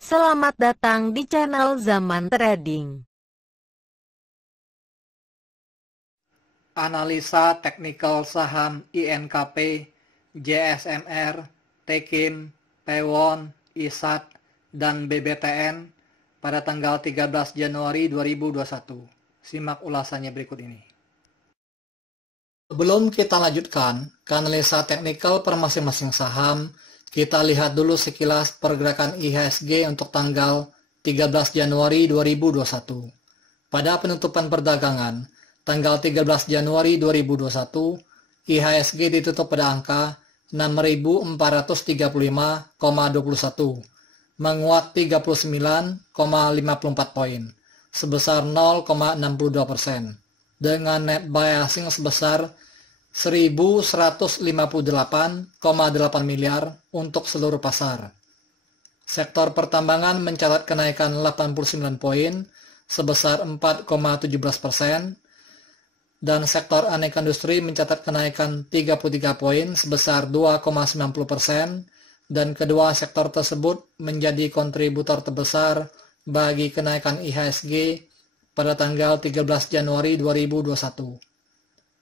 Selamat datang di channel Zaman Trading. Analisa teknikal saham INKP, JSMR, Tekim, Taiwan, ISAT, dan BBTN pada tanggal 13 Januari 2021. Simak ulasannya berikut ini. Sebelum kita lanjutkan ke analisa teknikal per masing-masing saham, kita lihat dulu sekilas pergerakan IHSG untuk tanggal 13 Januari 2021. Pada penutupan perdagangan, tanggal 13 Januari 2021, IHSG ditutup pada angka 6.435,21, menguat 39,54 poin, sebesar 0,62%, dengan net buy asing sebesar 1.158,8 miliar untuk seluruh pasar. Sektor pertambangan mencatat kenaikan 89 poin sebesar 4,17%, dan sektor aneka industri mencatat kenaikan 33 poin sebesar 2,90%, dan kedua sektor tersebut menjadi kontributor terbesar bagi kenaikan IHSG pada tanggal 13 Januari 2021.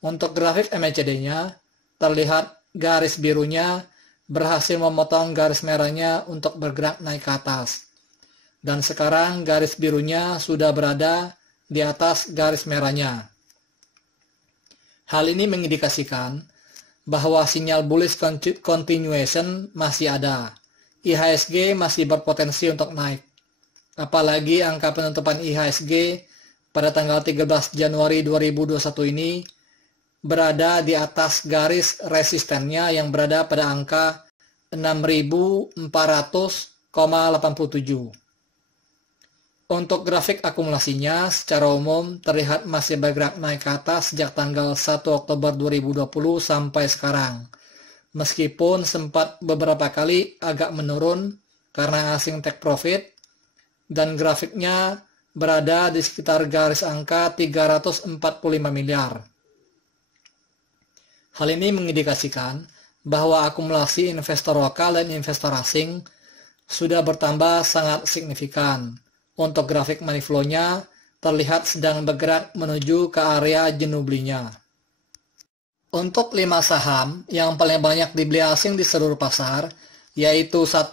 Untuk grafik MACD-nya, terlihat garis birunya berhasil memotong garis merahnya untuk bergerak naik ke atas. Dan sekarang garis birunya sudah berada di atas garis merahnya. Hal ini mengindikasikan bahwa sinyal bullish continuation masih ada. IHSG masih berpotensi untuk naik. Apalagi angka penutupan IHSG pada tanggal 13 Januari 2021 ini berada di atas garis resistennya yang berada pada angka 6.400,87. Untuk grafik akumulasinya secara umum terlihat masih bergerak naik ke atas sejak tanggal 1 Oktober 2020 sampai sekarang. Meskipun sempat beberapa kali agak menurun karena asing take profit, dan grafiknya berada di sekitar garis angka 345 miliar. Hal ini mengindikasikan bahwa akumulasi investor lokal dan investor asing sudah bertambah sangat signifikan. Untuk grafik money flow-nya terlihat sedang bergerak menuju ke area jenuh belinya. Untuk 5 saham yang paling banyak dibeli asing di seluruh pasar, yaitu 1.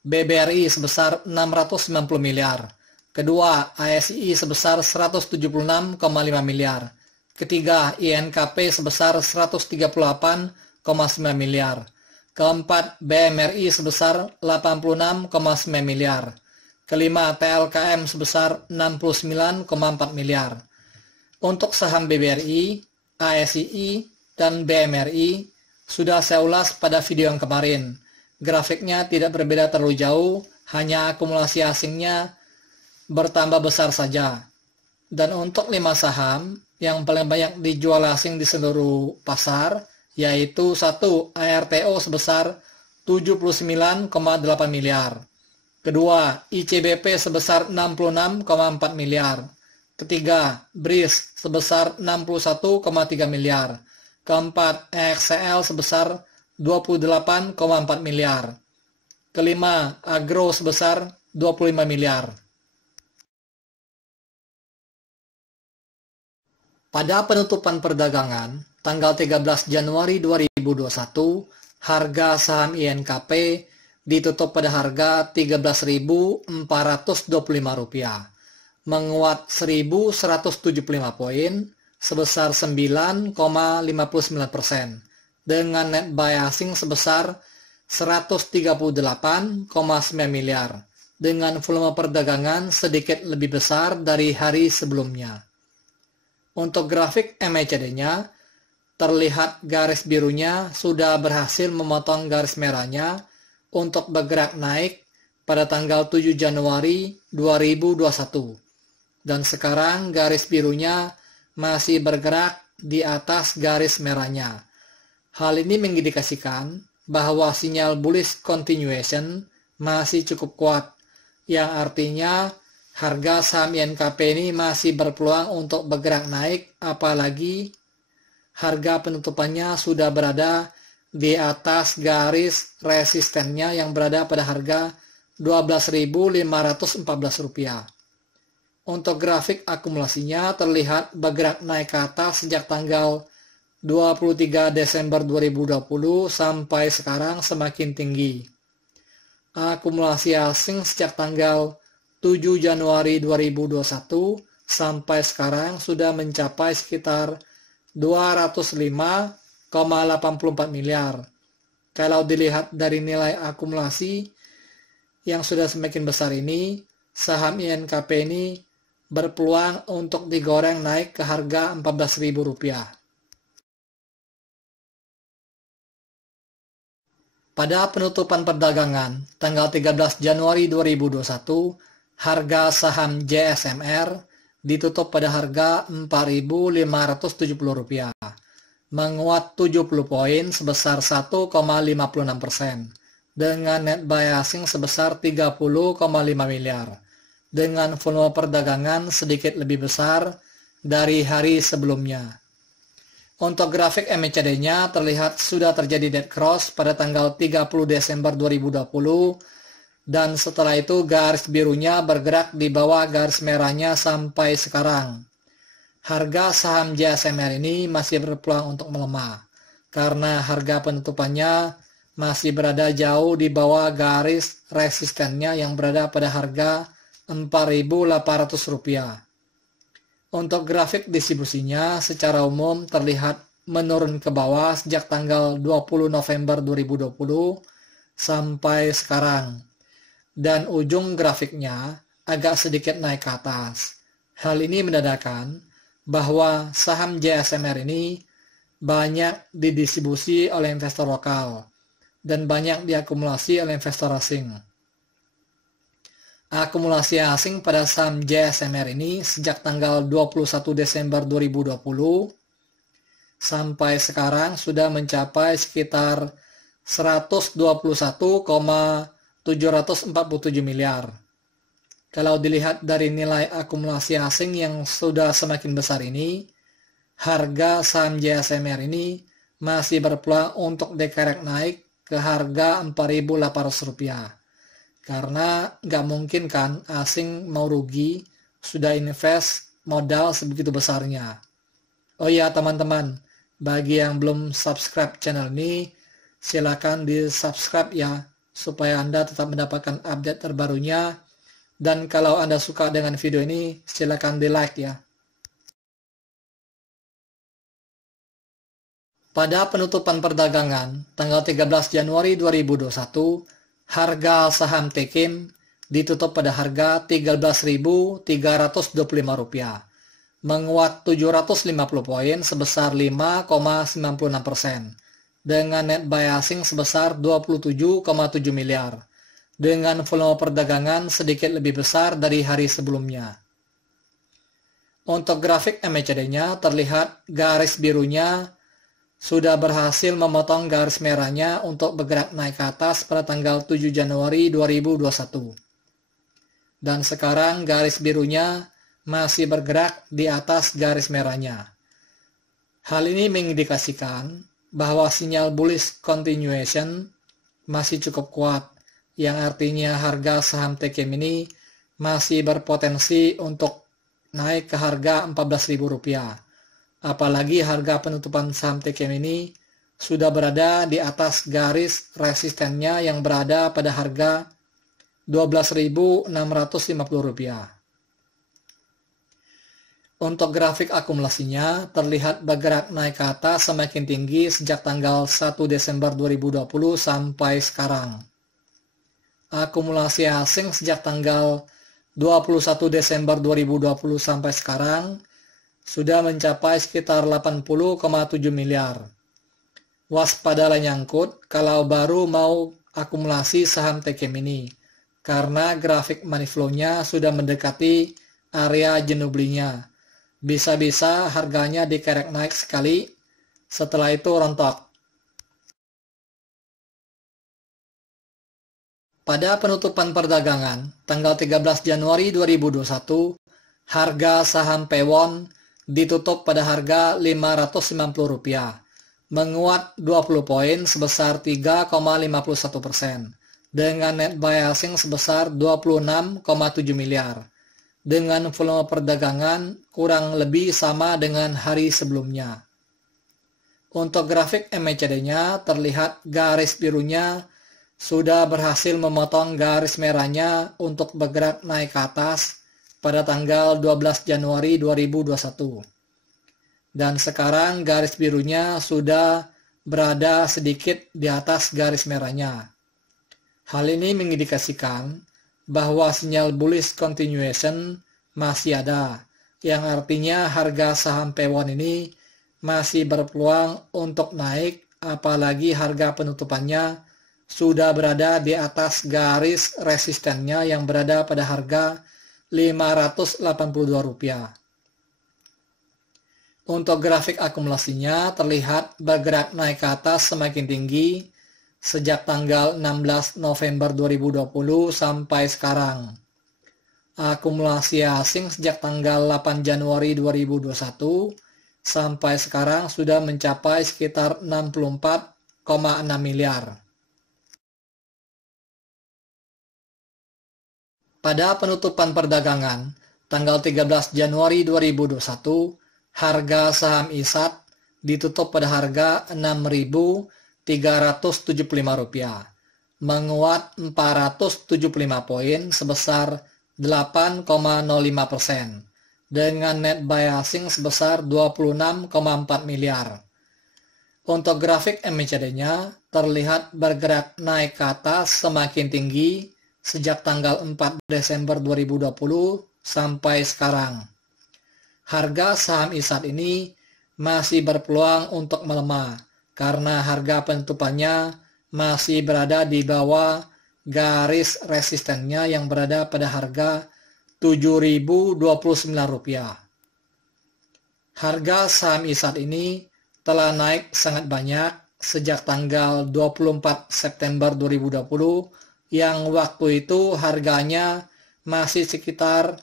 BBRI sebesar 690 miliar. Kedua, ASI sebesar 176,5 miliar. Ketiga, INKP sebesar 138,9 miliar. Keempat, BMRI sebesar 86,9 miliar. Kelima, TLKM sebesar 69,4 miliar. Untuk saham BBRI, ASI, dan BMRI sudah saya ulas pada video yang kemarin. Grafiknya tidak berbeda terlalu jauh, hanya akumulasi asingnya bertambah besar saja. Dan untuk 5 saham yang paling banyak dijual asing di seluruh pasar, yaitu 1. ARTO sebesar 79,8 miliar. Kedua, ICBP sebesar 66,4 miliar. Ketiga, BRIS sebesar 61,3 miliar. Keempat, EXCL sebesar 28,4 miliar. Kelima, Agro sebesar 25 miliar. Pada penutupan perdagangan, tanggal 13 Januari 2021, harga saham INKP ditutup pada harga Rp13.425, menguat 1.175 poin sebesar 9,59%, dengan net buy asing sebesar 138,9 miliar, dengan volume perdagangan sedikit lebih besar dari hari sebelumnya. Untuk grafik MACD-nya, terlihat garis birunya sudah berhasil memotong garis merahnya untuk bergerak naik pada tanggal 7 Januari 2021. Dan sekarang garis birunya masih bergerak di atas garis merahnya. Hal ini mengindikasikan bahwa sinyal bullish continuation masih cukup kuat, yang artinya harga saham INKP ini masih berpeluang untuk bergerak naik, apalagi harga penutupannya sudah berada di atas garis resistennya yang berada pada harga Rp12.514. Untuk grafik akumulasinya terlihat bergerak naik ke atas sejak tanggal 23 Desember 2020 sampai sekarang semakin tinggi. Akumulasi asing sejak tanggal 7 Januari 2021 sampai sekarang sudah mencapai sekitar 205,84 miliar. Kalau dilihat dari nilai akumulasi yang sudah semakin besar ini, saham INKP ini berpeluang untuk digoreng naik ke harga Rp14.000. Pada penutupan perdagangan tanggal 13 Januari 2021, harga saham JSMR ditutup pada harga Rp4.570, menguat 70 poin sebesar 1,56%, dengan net buy asing sebesar 30,5 miliar, dengan volume perdagangan sedikit lebih besar dari hari sebelumnya. Untuk grafik MACD-nya terlihat sudah terjadi dead cross pada tanggal 30 Desember 2020 dan setelah itu garis birunya bergerak di bawah garis merahnya sampai sekarang. Harga saham JSMR ini masih berpeluang untuk melemah karena harga penutupannya masih berada jauh di bawah garis resistennya yang berada pada harga Rp4.800. Untuk grafik distribusinya secara umum terlihat menurun ke bawah sejak tanggal 20 November 2020 sampai sekarang. Dan ujung grafiknya agak sedikit naik ke atas. Hal ini menandakan bahwa saham JSMR ini banyak didistribusi oleh investor lokal dan banyak diakumulasi oleh investor asing. Akumulasi asing pada saham JSMR ini sejak tanggal 21 Desember 2020 sampai sekarang sudah mencapai sekitar 121,747 miliar. Kalau dilihat dari nilai akumulasi asing yang sudah semakin besar ini, harga saham JSMR ini masih berpeluang untuk dikerek naik ke harga Rp4.800. Karena nggak mungkin kan asing mau rugi sudah invest modal sebegitu besarnya. Oh iya teman-teman, bagi yang belum subscribe channel ini, silakan di subscribe ya, supaya Anda tetap mendapatkan update terbarunya. Dan kalau Anda suka dengan video ini, silakan di like ya. Pada penutupan perdagangan tanggal 13 Januari 2021, harga saham Tekim ditutup pada harga Rp13.325, menguat 750 poin sebesar 5,96%, dengan net buy asing sebesar 27,7 miliar, dengan volume perdagangan sedikit lebih besar dari hari sebelumnya. Untuk grafik MACD-nya terlihat garis birunya sudah berhasil memotong garis merahnya untuk bergerak naik ke atas pada tanggal 7 Januari 2021. Dan sekarang garis birunya masih bergerak di atas garis merahnya. Hal ini mengindikasikan bahwa sinyal bullish continuation masih cukup kuat, yang artinya harga saham Tekim ini masih berpotensi untuk naik ke harga Rp14.000. Apalagi harga penutupan saham Tekim ini sudah berada di atas garis resistennya yang berada pada harga Rp12.650. Untuk grafik akumulasinya terlihat bergerak naik ke atas semakin tinggi sejak tanggal 1 Desember 2020 sampai sekarang. Akumulasi asing sejak tanggal 21 Desember 2020 sampai sekarang sudah mencapai sekitar 80,7 miliar. Waspadalah nyangkut kalau baru mau akumulasi saham Tekim ini, karena grafik money flow-nya sudah mendekati area jenuh belinya. Bisa-bisa harganya dikerek naik sekali, setelah itu rontok. Pada penutupan perdagangan tanggal 13 Januari 2021, harga saham Pewon ditutup pada harga Rp590, menguat 20 poin sebesar 3,51%, dengan net buy asing sebesar 26,7 miliar, dengan volume perdagangan kurang lebih sama dengan hari sebelumnya. Untuk grafik MACD-nya terlihat garis birunya sudah berhasil memotong garis merahnya untuk bergerak naik ke atas pada tanggal 12 Januari 2021. Dan sekarang garis birunya sudah berada sedikit di atas garis merahnya. Hal ini mengindikasikan bahwa sinyal bullish continuation masih ada, yang artinya harga saham P1 ini masih berpeluang untuk naik, apalagi harga penutupannya sudah berada di atas garis resistennya yang berada pada harga Rp582. Untuk grafik akumulasinya terlihat bergerak naik ke atas semakin tinggi sejak tanggal 16 November 2020 sampai sekarang. Akumulasi asing sejak tanggal 8 Januari 2021 sampai sekarang sudah mencapai sekitar 64,6 miliar. Pada penutupan perdagangan tanggal 13 Januari 2021, harga saham ISAT ditutup pada harga Rp6.375, menguat 475 poin sebesar 8,05%, dengan net buy asing sebesar 26,4 miliar. Untuk grafik MACD-nya terlihat bergerak naik ke atas semakin tinggi sejak tanggal 4 Desember 2020 sampai sekarang. Harga saham ISAT ini masih berpeluang untuk melemah karena harga penutupannya masih berada di bawah garis resistennya yang berada pada harga Rp7.029. Harga saham ISAT ini telah naik sangat banyak sejak tanggal 24 September 2020 yang waktu itu harganya masih sekitar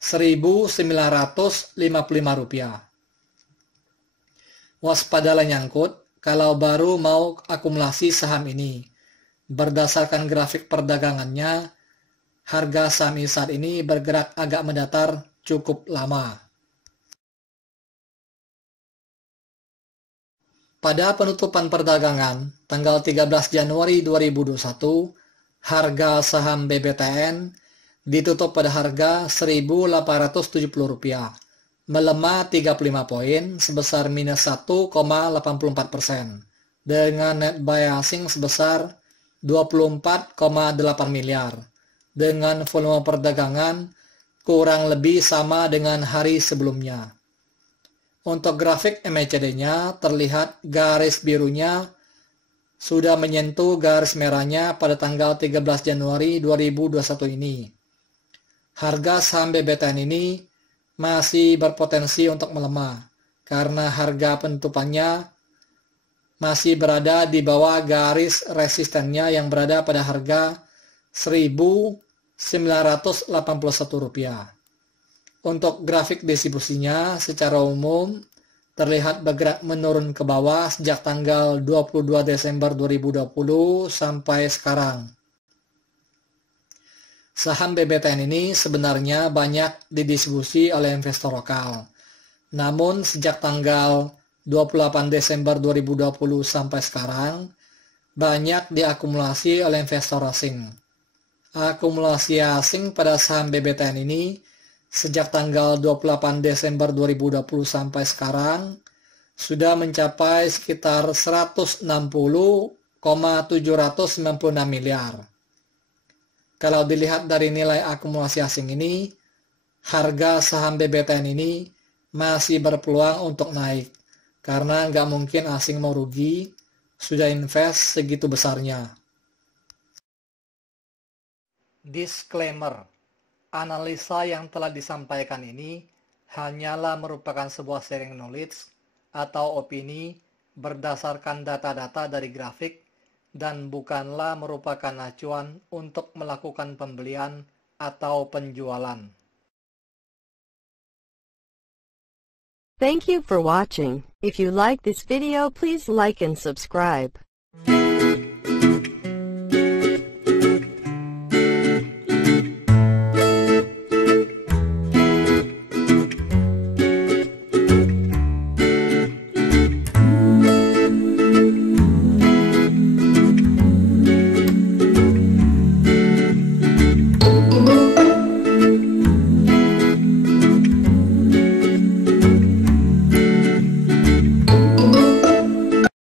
Rp1.955. Waspadalah nyangkut kalau baru mau akumulasi saham ini. Berdasarkan grafik perdagangannya, harga saham ISAT ini bergerak agak mendatar cukup lama. Pada penutupan perdagangan tanggal 13 Januari 2021, harga saham BBTN ditutup pada harga Rp1.870, melemah 35 poin sebesar minus 1,84%, dengan net buy asing sebesar 24,8 miliar, dengan volume perdagangan kurang lebih sama dengan hari sebelumnya. Untuk grafik MACD-nya terlihat garis birunya sudah menyentuh garis merahnya pada tanggal 13 Januari 2021 ini. Harga saham BBTN ini masih berpotensi untuk melemah karena harga penutupannya masih berada di bawah garis resistennya yang berada pada harga Rp1.981. Untuk grafik distribusinya secara umum terlihat bergerak menurun ke bawah sejak tanggal 22 Desember 2020 sampai sekarang. Saham BBTN ini sebenarnya banyak didistribusi oleh investor lokal. Namun sejak tanggal 28 Desember 2020 sampai sekarang, banyak diakumulasi oleh investor asing. Akumulasi asing pada saham BBTN ini sejak tanggal 28 Desember 2020 sampai sekarang sudah mencapai sekitar 160,796 miliar. Kalau dilihat dari nilai akumulasi asing ini, harga saham BBTN ini masih berpeluang untuk naik, karena nggak mungkin asing mau rugi, sudah invest segitu besarnya. Disclaimer, analisa yang telah disampaikan ini hanyalah merupakan sebuah sharing knowledge atau opini berdasarkan data-data dari grafik dan bukanlah merupakan acuan untuk melakukan pembelian atau penjualan. Thank you for watching. If you like this video, please like and subscribe.